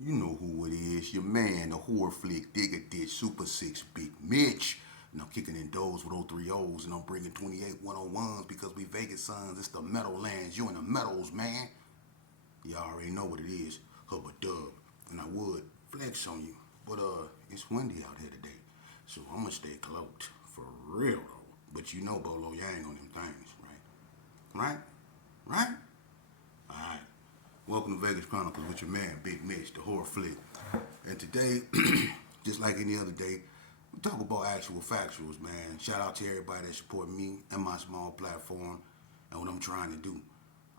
You know who it is, your man, the horror flick, digger ditch, Super 6, Big Mitch. And I'm kicking in doors with 03 O's, and I'm bringing 28 101s because we Vegas sons. It's the Meadowlands. You in the Meadows, man. You already know what it is. Hubba dub. And I would flex on you. But it's windy out here today. So I'm gonna stay cloaked. For real though. But you know Bolo Yang on them things, right? Right? Right? Alright. Welcome to Vegas Chronicles with your man, Big Mitch, the horror flick. And today, just like any other day, we talk about actual factuals, man. Shout out to everybody that support me and my small platform and what I'm trying to do.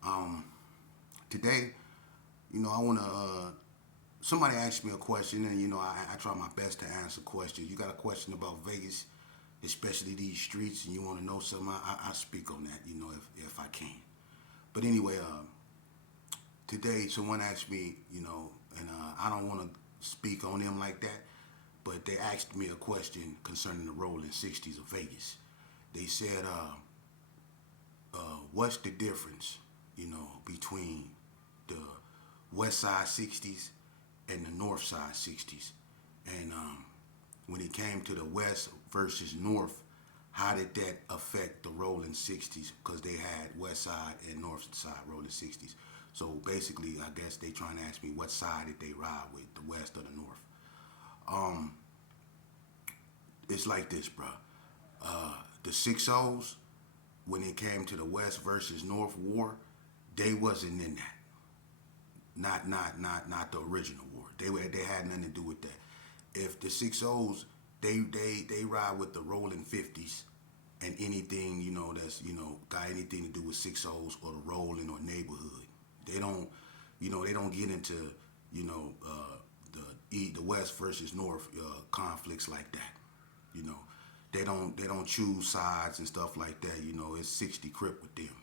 Um, Today, I want to. Somebody asked me a question, and I try my best to answer questions. You got a question about Vegas, especially these streets, and you want to know something? I speak on that, if I can. But anyway, today someone asked me, and I don't want to speak on them like that, but they asked me a question concerning the Rollin 60s of Vegas. They said, what's the difference, between the West Side 60s and the North Side 60s? And when it came to the West versus North, how did that affect the Rolling 60s? Because they had West Side and North Side Rolling 60s. So basically, I guess they trying to ask me what side did they ride with, the West or the North. Um, it's like this, bro. The 6-0s, when it came to the West versus North war, they wasn't in that. Not the original war. They had nothing to do with that. If the 6-0s, they ride with the rolling 50s and anything, that's, got anything to do with 6-0s or the rolling or neighborhood. They don't, they don't get into, the West versus North conflicts like that. You know, they don't choose sides and stuff like that. It's 60 crip with them.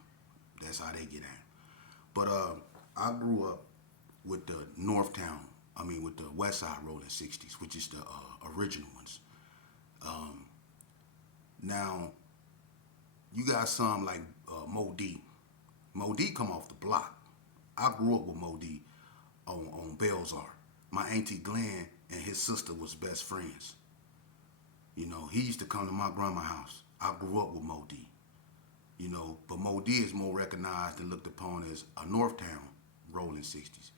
That's how they get at. But I grew up with the with the West Side Rolling 60s, which is the original ones. Now, you got some like Mo D. Mo D come off the block. I grew up with Mo D on Belzar. My auntie Glenn and his sister was best friends. He used to come to my grandma's house. I grew up with Mo D. But Mo D is more recognized and looked upon as a Northtown Rolling 60s.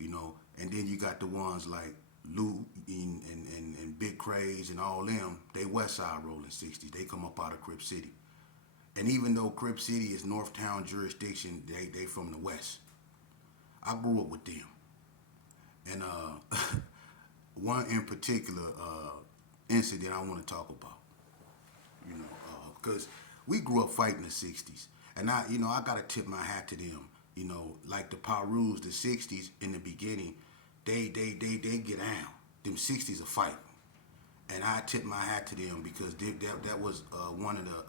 And then you got the ones like Lou and Big Craze and all them, they West Side Rolling 60s. They come up out of Crip City. And even though Crip City is Northtown jurisdiction, they from the West. I grew up with them. And one in particular incident I want to talk about, because we grew up fighting the 60s. And I got to tip my hat to them. Like the Perus, the 60s in the beginning, they get down. Them 60s are fighting. And I tip my hat to them because that was one of the,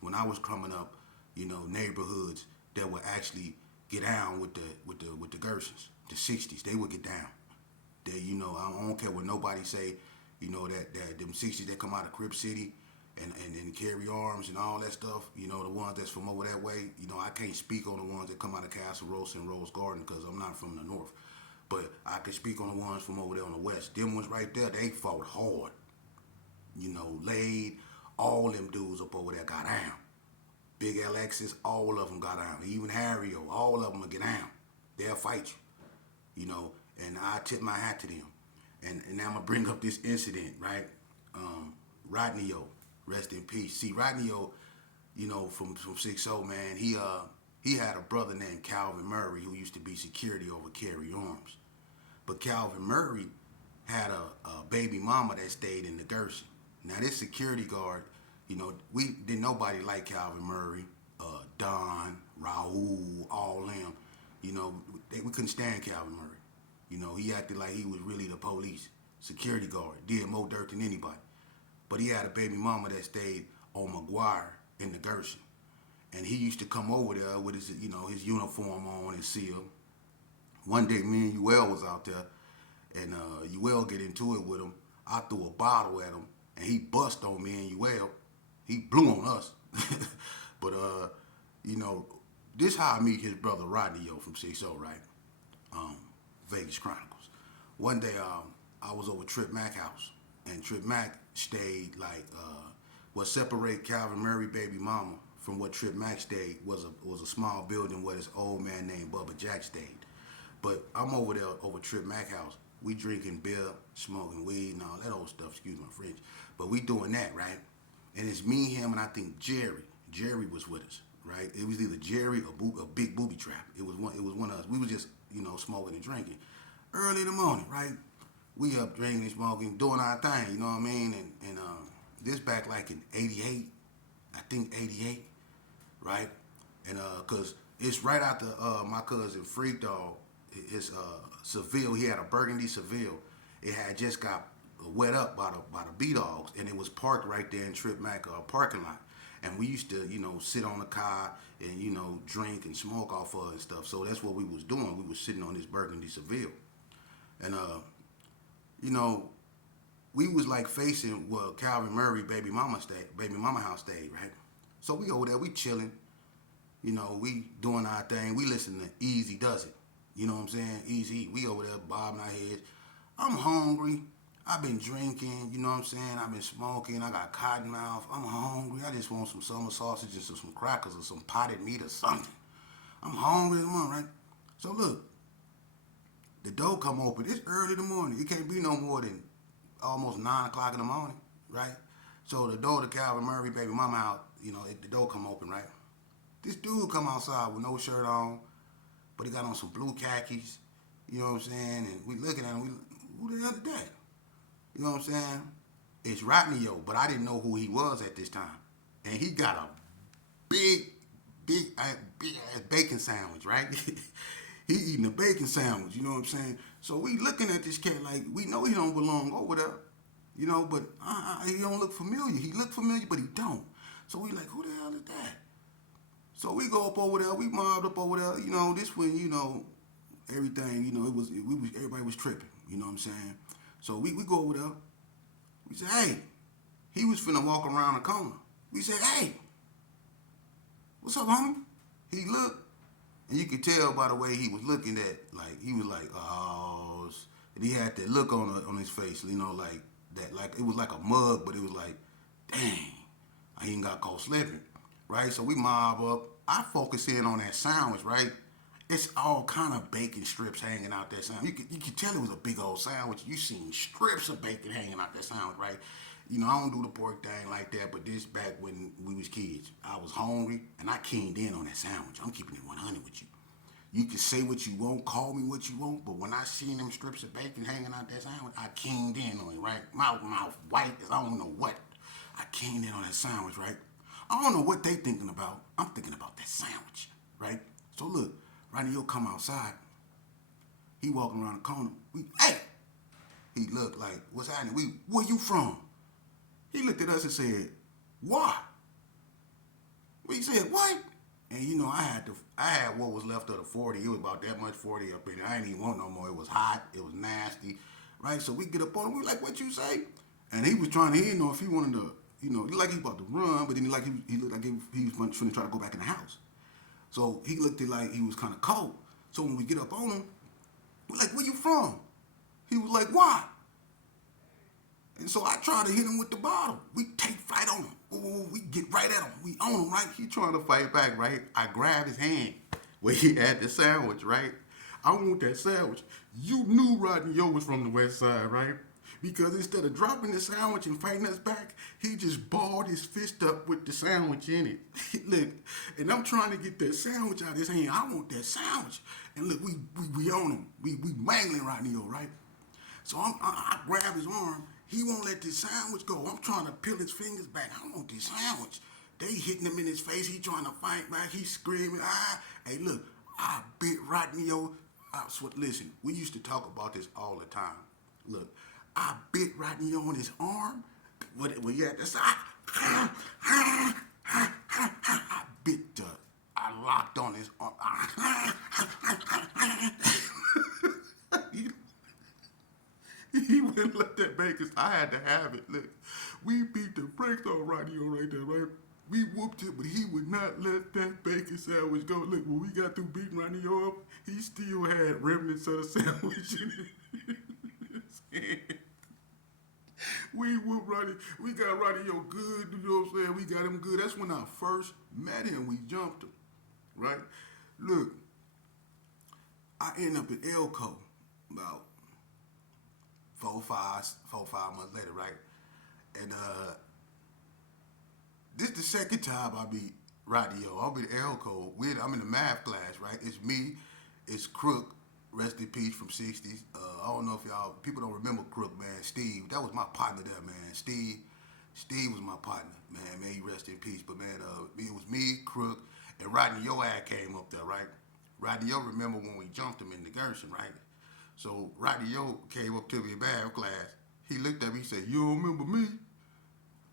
when I was coming up, neighborhoods that would actually get down with the Gersons. The 60s, they would get down. I don't care what nobody say, that them 60s that come out of Crip City and carry arms and all that stuff, the ones that's from over that way, I can't speak on the ones that come out of Castle Rose and Rose Garden because I'm not from the north. But I can speak on the ones from over there on the west. Them ones right there, they fought hard. Laid, all them dudes up over there got down. Big Alexis, all of them got down. Even Harrio, all of them will get down. They'll fight and I tip my hat to them. And now I'm going to bring up this incident, right? Rodney O, rest in peace. See, Rodney O, from 6-0, man, he had a brother named Calvin Murray who used to be security over Carry Arms. But Calvin Murray had a baby mama that stayed in the Gerson. Now this security guard, we didn't nobody like Calvin Murray, Don, Raul, all them. We couldn't stand Calvin Murray. He acted like he was really the police security guard, did more dirt than anybody. But he had a baby mama that stayed on McGuire in the Gerson. And he used to come over there with his uniform on and seal. One day, me and UL was out there, and UL get into it with him. I threw a bottle at him, and he bust on me and UL. He blew on us. But, this how I meet his brother Rodney O from 6-0, right? Vegas Chronicles. one day I was over Trip Mack house, and Trip Mack stayed like what separate Calvin Murray baby mama from what Trip Mack stayed was a small building where this old man named Bubba Jack stayed. But I'm over there over Trip Mack house. We drinking beer, smoking weed, and all that old stuff. Excuse my French, but we doing that, right? And it's me, him, and I think Jerry. Jerry was with us, right? It was either Jerry or Big Booby Trap. It was one. It was one of us. We was just smoking and drinking early in the morning, right? We up drinking and smoking, doing our thing. You know what I mean? And this back like in '88, I think '88, right? And cause it's right after my cousin Freak Dog, his Seville. He had a burgundy Seville. It had just got wet up by the B Dogs, and it was parked right there in Trip Mack parking lot. And we used to, sit on the car and drink and smoke off of it and stuff. So that's what we was doing. We was sitting on this burgundy Seville, and we was like facing where Calvin Murray baby mama house stayed, right? So we over there, we chilling, we doing our thing. We listen to Easy Does It, you know what I'm saying? Easy, we over there bobbing our heads. I'm hungry. I've been drinking, you know what I'm saying? I've been smoking. I got cotton mouth. I'm hungry. I just want some summer sausages or some crackers or some potted meat or something. I'm hungry as one, right? So look, the door come open. It's early in the morning. It can't be no more than almost 9 o'clock in the morning, right? So the door to Calvin Murray baby mama out, the door come open, right? This dude come outside with no shirt on, but he got on some blue khakis, you know what I'm saying? And we looking at him, who the hell is that? You know what I'm saying? It's Rodney-O, but I didn't know who he was at this time. And he got a big ass bacon sandwich, right? He eating a bacon sandwich, you know what I'm saying? So we looking at this cat like, we know he don't belong over there, but he don't look familiar. He look familiar, but he don't. So we like, who the hell is that? So we go up over there, we mobbed up over there, this when, everything, everybody was tripping, you know what I'm saying? So we go over there. We say, hey, he was finna walk around the corner. We say, hey, what's up, homie? He looked, and you could tell by the way he was looking he was like, oh, and he had that look on his face, like that, like it was like a mug, but it was like, dang, I ain't got caught slipping, right? So we mob up. I focus in on that sandwich, right? It's all kind of bacon strips hanging out that sandwich. You could tell it was a big old sandwich. You seen strips of bacon hanging out that sandwich, right? I don't do the pork thing like that, but this back when we was kids. I was hungry, and I keyed in on that sandwich. I'm keeping it 100 with you. You can say what you want, call me what you want, but when I seen them strips of bacon hanging out that sandwich, I keyed in on it, right? Mouth white as I don't know what. I keyed in on that sandwich, right? I don't know what they thinking about. I'm thinking about that sandwich, right? So look. Rodney-O come outside. He walking around the corner. Hey! He looked like, what's happening? Where you from? He looked at us and said, what? We said, what? And I had what was left of the 40. It was about that much 40 up in there. I didn't even want no more. It was hot. It was nasty. Right? So we get up on him. We like, what you say? And he was trying to hear, if he wanted to, he looked like he about to run, but then he looked like he was trying to try to go back in the house. So he looked like he was kind of cold. So when we get up on him, we're like, where you from? He was like, why? And so I tried to hit him with the bottle. We take flight on him. Ooh, we get right at him. We on him, right? He trying to fight back, right? I grab his hand where he had the sandwich, right? I want that sandwich. You knew Rodney-O was from the west side, right? Because instead of dropping the sandwich and fighting us back, he just balled his fist up with the sandwich in it. Look, and I'm trying to get that sandwich out of his hand. I want that sandwich. And look, we on him. We mangling Rodney-O, right? So I grab his arm. He won't let this sandwich go. I'm trying to peel his fingers back. I want this sandwich. They hitting him in his face. He trying to fight back. He screaming. Hey, look, I bit Rodney-O. Listen, we used to talk about this all the time. Look, I bit Rodney-O on his arm. When he had this, I locked on his arm. He wouldn't let that bacon. I had to have it. Look, we beat the brakes on Rodney-O right there, right? We whooped it, but he would not let that bacon sandwich go. Look, when we got through beating Rodney-O up, he still had remnants of the sandwich in it. We whooped Roddy. We got Roddy Yo good. You know what I'm saying? We got him good. That's when I first met him. We jumped him, right? Look, I end up in Elko about 4 5 months later, right? And this the second time I beat Roddy Yo. I'm in Elko. I'm in the math class, right? It's me, it's Crook, rest in peace from 60s. I don't know if y'all people don't remember Crook, man. Steve, that was my partner there, man. Steve was my partner, man. May he rest in peace. But man, it was me, Crook, and Rodney Yo ad came up there, right? Rodney Yo remember when we jumped him in the Gerson, right? So Rodney Yo came up to me in math class. He looked at me, he said, "You don't remember me?"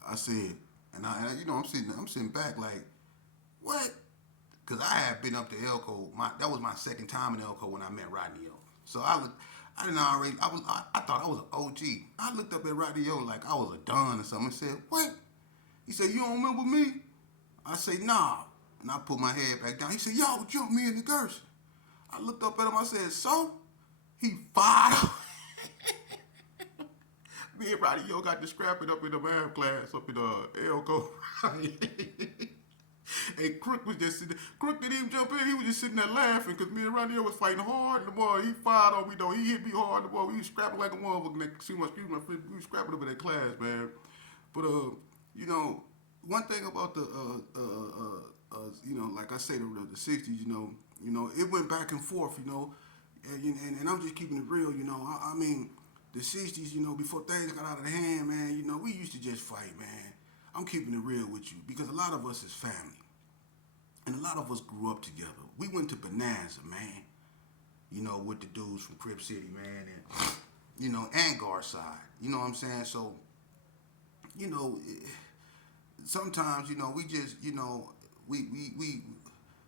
I said, I'm sitting back like, what? Because I had been up to Elko. That was my second time in Elko when I met Rodney O. So I thought I was an OG. I looked up at Rodney O like I was a Don or something and said, what? He said, "You don't remember me?" I said, "Nah." And I put my head back down. He said, "Y'all jumped me in the Gerson." I looked up at him, I said, "So?" He fired. Me and Roddy Yo got to scrapping up in the math class up in Elko. And Crook was just sitting there. Crook didn't even jump in. He was just sitting there laughing because me and Roddy Yo was fighting hard. And the boy, he fired on me though. He hit me hard. The boy, we was scrapping like a motherfucker. Excuse my friend. We was scrapping up in that class, man. But one thing about the like I say, the 60s, it went back and forth, and I'm just keeping it real, I mean, the 60s, before things got out of the hand, man, we used to just fight, man. I'm keeping it real with you because a lot of us is family. And a lot of us grew up together. We went to Bonanza, man, with the dudes from Crib City, man, and, and Garside. You know what I'm saying? So, sometimes, we just,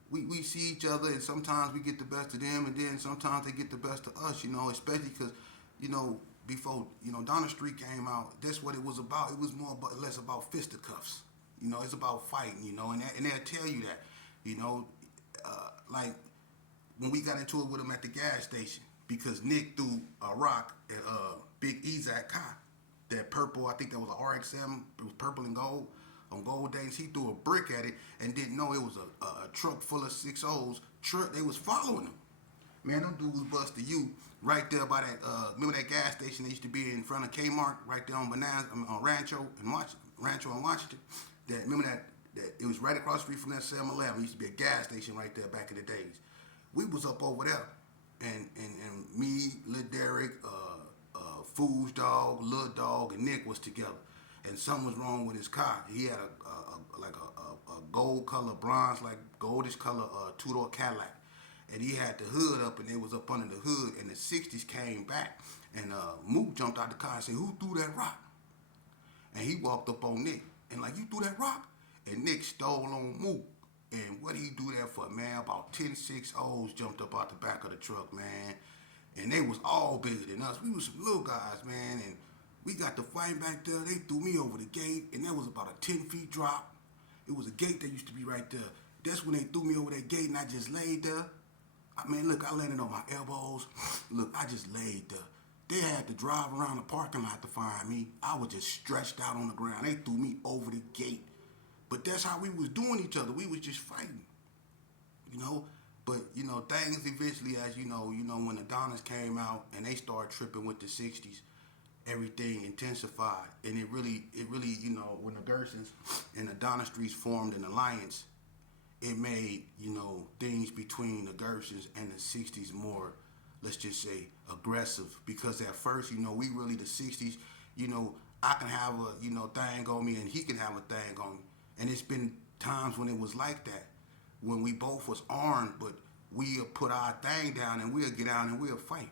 we see each other, and sometimes we get the best of them, and then sometimes they get the best of us, especially because, before, Donna Street came out, that's what it was about. It was less about fisticuffs. It's about fighting, and they'll tell you that, like when we got into it with them at the gas station, because Nick threw a rock at Big Ezak Kai, that purple, I think that was an RX-7, it was purple and gold, on gold days. He threw a brick at it and didn't know it was a truck full of 6-0s. They was following him. Man, them dudes busted you right there by that, remember that gas station that used to be in front of Kmart, right there on Rancho and Washington? Remember that it was right across the street from that 7-Eleven. It used to be a gas station right there back in the days. We was up over there, and me, Lil Derek, Fool's Dog, Lil Dog, and Nick was together. And something was wrong with his car. He had a gold color, bronze, like goldish color two-door Cadillac. And he had the hood up, and they was up under the hood, and the 60s came back. And Mook jumped out the car and said, "Who threw that rock?" And he walked up on Nick, and like, "You threw that rock?" And Nick stole on Mook. And what did he do that for, man? About 10 6-0s jumped up out the back of the truck, man. And they was all bigger than us. We was some little guys, man, and we got to fight back there. They threw me over the gate, and there was about a 10-feet drop. It was a gate that used to be right there. That's when they threw me over that gate, and I just laid there. Look, I landed on my elbows. Look, I just laid there. They had to drive around the parking lot to find me. I was just stretched out on the ground. They threw me over the gate. But that's how we was doing each other. We was just fighting, But, things eventually, as when the Donnas came out and they started tripping with the 60s, everything intensified. And it really, when the Gersons and the Donna Streets formed an alliance, it made, things between the Gersons and the 60s more, let's just say, aggressive. Because at first, we really, the 60s, I can have a, thing on me and he can have a thing on me. And it's been times when it was like that, when we both was armed, but we'll put our thing down and we'll get out and we'll fight.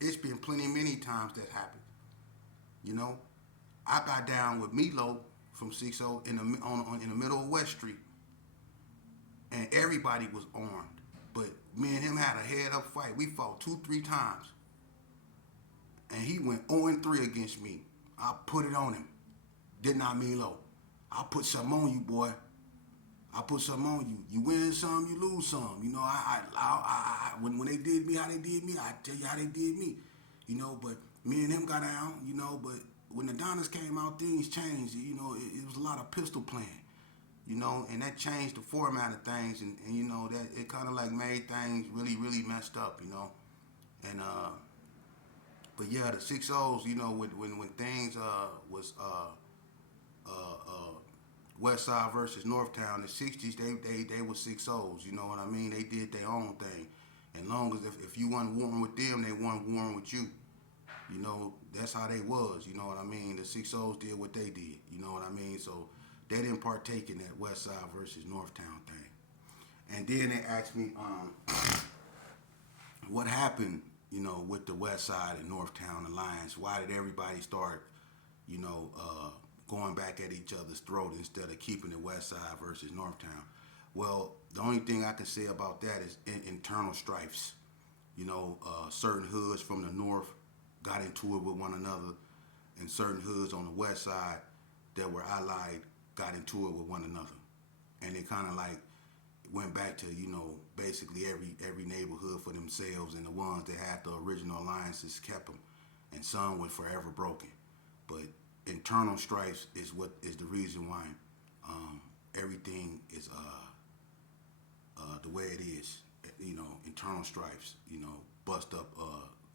It's been many times that happened. I got down with Milo from 60 in the middle of West Street, and everybody was armed. But me and him had a head-up fight. We fought 2-3 times, and he went 0-3 against me. I put it on him. Did not Milo. I put something on you, boy. I put something on you. You win some, you lose some. When they did me how they did me, I tell you how they did me. But me and him got down, but when the Donnas came out, things changed. You know, it was a lot of pistol playing. You know, and that changed the format of things, and you know that it kind of like made things really, really messed up. You know, and but yeah, the 6-0s. You know, when things was West Side versus Northtown, the 60s, they were 6-0s. You know what I mean? They did their own thing. And long as if you wasn't warring with them, they weren't warring with you. You know, that's how they was. You know what I mean? The 6-0s did what they did. You know what I mean? So they didn't partake in that West Side versus Northtown thing. And then they asked me, what happened, you know, with the West Side and Northtown alliance? Why did everybody start, you know, going back at each other's throat instead of keeping the West Side versus Northtown? Well, the only thing I can say about that is internal strifes. You know, certain hoods from the north got into it with one another, and certain hoods on the west side that were allied got into it with one another, and it kind of like went back to, you know, basically every neighborhood for themselves, and the ones that had the original alliances kept them, and some were forever broken. But internal strifes is what is the reason why everything is the way it is. You know, internal strifes. You know, bust up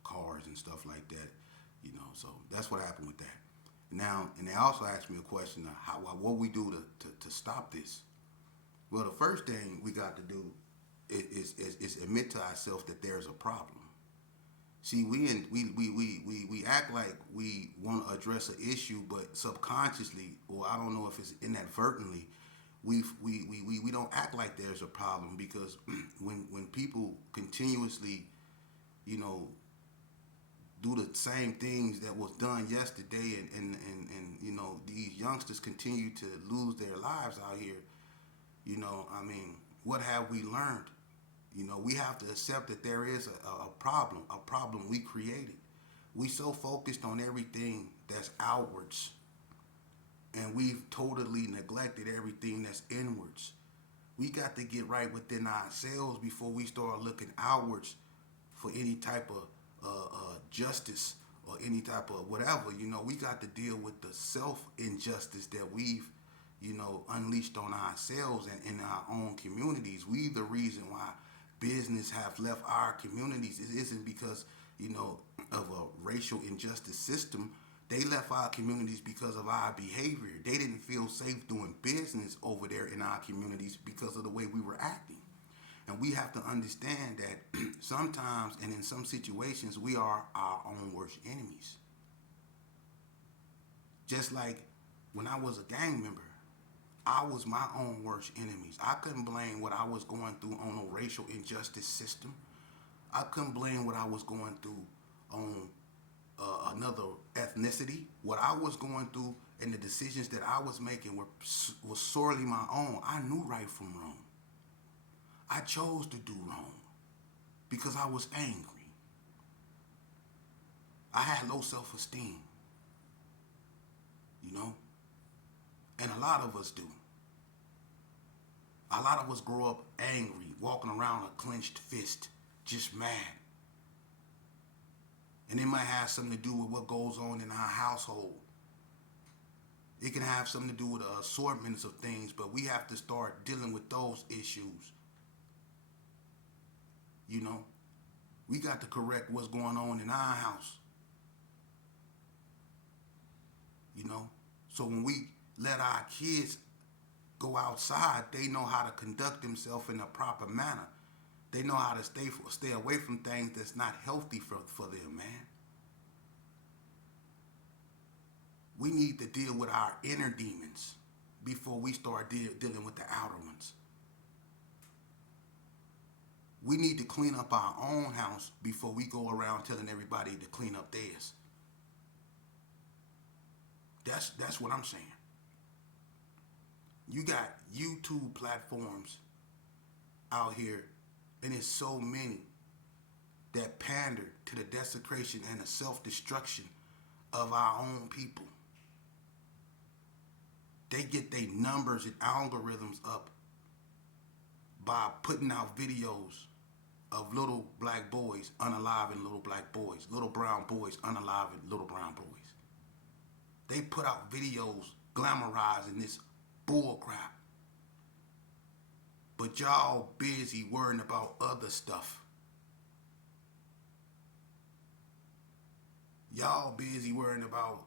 cars and stuff like that. You know, so that's what happened with that. Now, and they also asked me a question of what we do to stop this. Well, the first thing we got to do is admit to ourselves that there's a problem. See, we act like we want to address an issue, but subconsciously, or I don't know if it's inadvertently, we don't act like there's a problem, because when people continuously, you know, do the same things that was done yesterday, and you know, these youngsters continue to lose their lives out here, you know, I mean, what have we learned? You know, we have to accept that there is a problem we created. We so focused on everything that's outwards, and we've totally neglected everything that's inwards. We got to get right within ourselves before we start looking outwards for any type of justice or any type of whatever. You know, we got to deal with the self injustice that we've, you know, unleashed on ourselves and in our own communities. We the reason why business have left our communities. It isn't because, you know, of a racial injustice system. They left our communities because of our behavior. They didn't feel safe doing business over there in our communities because of the way we were acting. And we have to understand that sometimes and in some situations we are our own worst enemies. Just like when I was a gang member, I was my own worst enemies. I couldn't blame what I was going through on a racial injustice system. I couldn't blame what I was going through on another ethnicity. What I was going through and the decisions that I was making was sorely my own. I knew right from wrong. I chose to do wrong because I was angry. I had low self-esteem, you know? And a lot of us do. A lot of us grow up angry, walking around a clenched fist, just mad. And it might have something to do with what goes on in our household. It can have something to do with assortments of things, but we have to start dealing with those issues. You know, we got to correct what's going on in our house. You know, so when we let our kids go outside, they know how to conduct themselves in a proper manner. They know how to stay away from things that's not healthy for them, man. We need to deal with our inner demons before we start dealing with the outer ones. We need to clean up our own house before we go around telling everybody to clean up theirs. That's what I'm saying. You got YouTube platforms out here, and it's so many that pander to the desecration and the self-destruction of our own people. They get their numbers and algorithms up by putting out videos of little black boys unaliving little black boys, little brown boys unaliving little brown boys. They put out videos glamorizing this bull crap. But y'all busy worrying about other stuff. Y'all busy worrying about,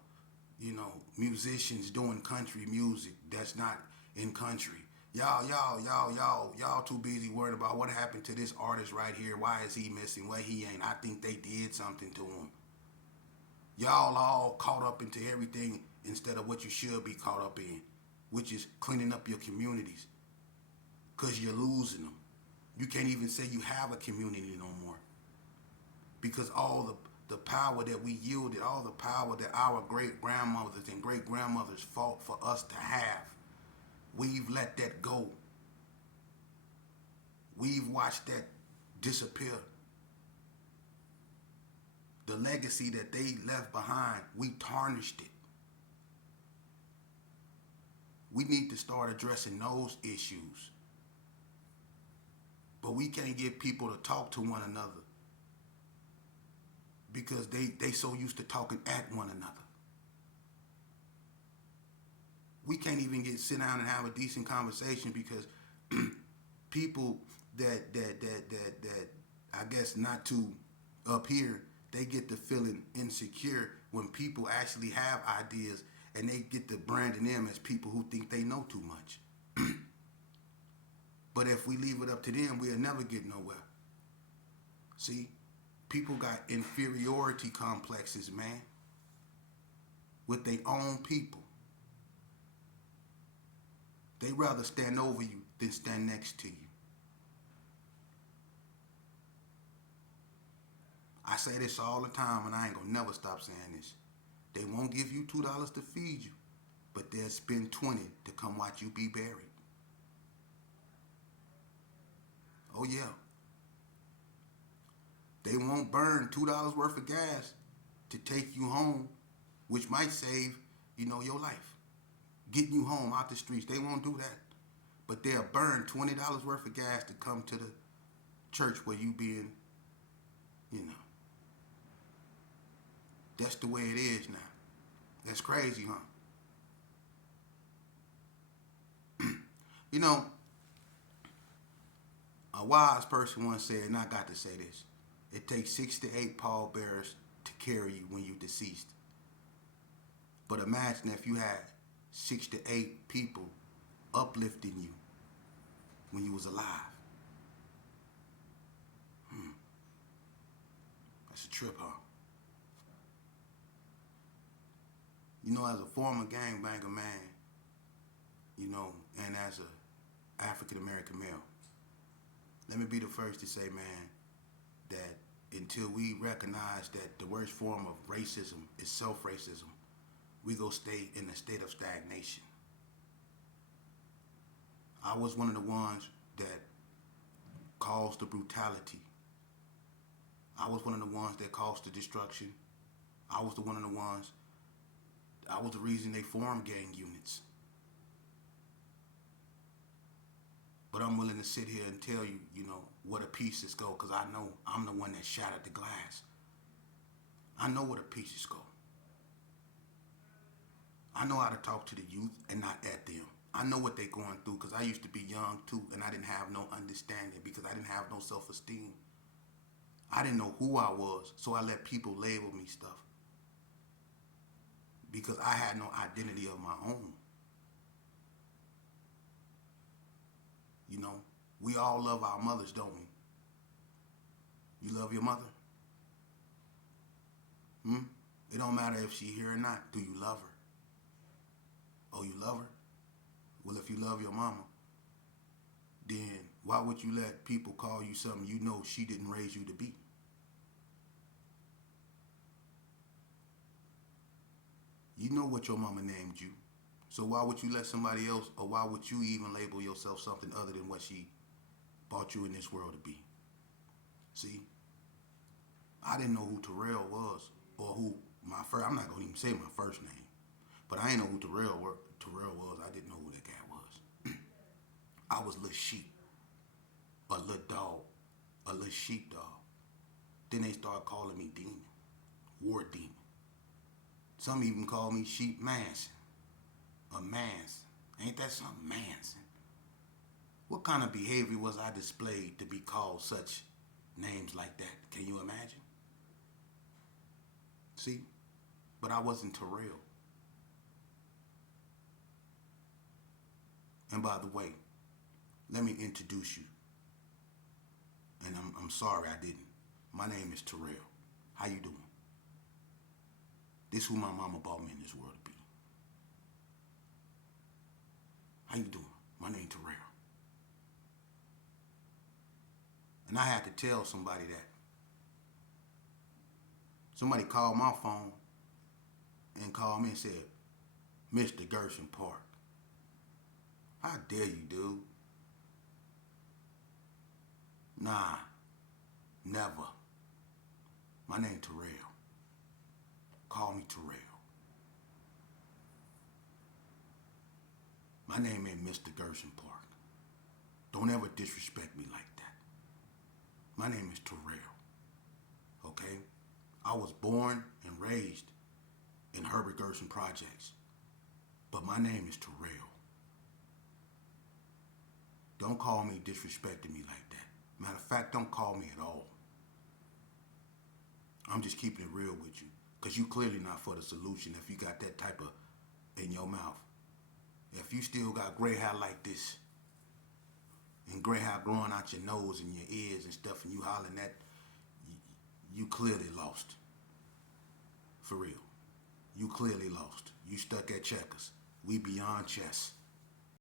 musicians doing country music that's not in country. Y'all too busy worrying about what happened to this artist right here. Why is he missing? Why he ain't? I think they did something to him. Y'all all caught up into everything instead of what you should be caught up in, which is cleaning up your communities. Because you're losing them. You can't even say you have a community no more. Because all the power that we yielded, all the power that our great-grandmothers and great-grandmothers fought for us to have, we've let that go. We've watched that disappear. The legacy that they left behind, we tarnished it. We need to start addressing those issues. But we can't get people to talk to one another because they so used to talking at one another. We can't even sit down and have a decent conversation because people that I guess not too up here, they get to feeling insecure when people actually have ideas and they get to branding them as people who think they know too much. But if we leave it up to them, we'll never get nowhere. See, people got inferiority complexes, man, with their own people. They rather stand over you than stand next to you. I say this all the time, and I ain't gonna never stop saying this. They won't give you $2 to feed you, but they'll spend 20 to come watch you be buried. Oh yeah. They won't burn $2 worth of gas to take you home, which might save, your life. Getting you home out the streets. They won't do that. But they'll burn $20 worth of gas to come to the church where you being, That's the way it is now. That's crazy, huh? A wise person once said, and I got to say this, it takes 6 to 8 pallbearers to carry you when you're deceased. But imagine if you had 6 to 8 people uplifting you when you was alive. That's a trip, huh? As a former gangbanger man, and as a African American male, let me be the first to say, man, that until we recognize that the worst form of racism is self-racism, we go stay in a state of stagnation. I was one of the ones that caused the brutality. I was one of the ones that caused the destruction. I was the reason they formed gang units. But I'm willing to sit here and tell you, where the pieces go, because I know I'm the one that shattered the glass. I know where the pieces go. I know how to talk to the youth and not at them. I know what they're going through because I used to be young too, and I didn't have no understanding because I didn't have no self-esteem. I didn't know who I was, so I let people label me stuff because I had no identity of my own. We all love our mothers, don't we? You love your mother? It don't matter if she here or not. Do you love her? Oh, you love her? Well, if you love your mama, then why would you let people call you something you know she didn't raise you to be? You know what your mama named you. So why would you let somebody else, or why would you even label yourself something other than what she brought you in this world to be? See? I didn't know who Terrell was, or who I'm not going to even say my first name, but I didn't know who Terrell was. I didn't know who that guy was. I was little sheep, a little dog, a little sheepdog. Then they started calling me demon, war demon. Some even call me Sheep Manson or Manson. Ain't that something, Manson? What kind of behavior was I displayed to be called such names like that? Can you imagine? See? But I wasn't Terrell. And by the way, let me introduce you. And I'm sorry I didn't. My name is Terrell. How you doing? This who my mama brought me in this world to be. How you doing? My name Terrell. And I had to tell somebody that. Somebody called my phone and called me and said, Mr. Gershon Park. How dare you, dude? Nah, never. My name Terrell. Call me Terrell. My name ain't Mr. Gershon Park. Don't ever disrespect me like that. My name is Terrell. Okay? I was born and raised in Herbert Gershon Projects. But my name is Terrell. Don't call me disrespecting me like that. Matter of fact, don't call me at all. I'm just keeping it real with you. Because you clearly not for the solution if you got that type of in your mouth. If you still got gray hair like this, and gray hair growing out your nose and your ears and stuff, and you hollering that, you clearly lost. For real. You clearly lost. You stuck at checkers. We beyond chess.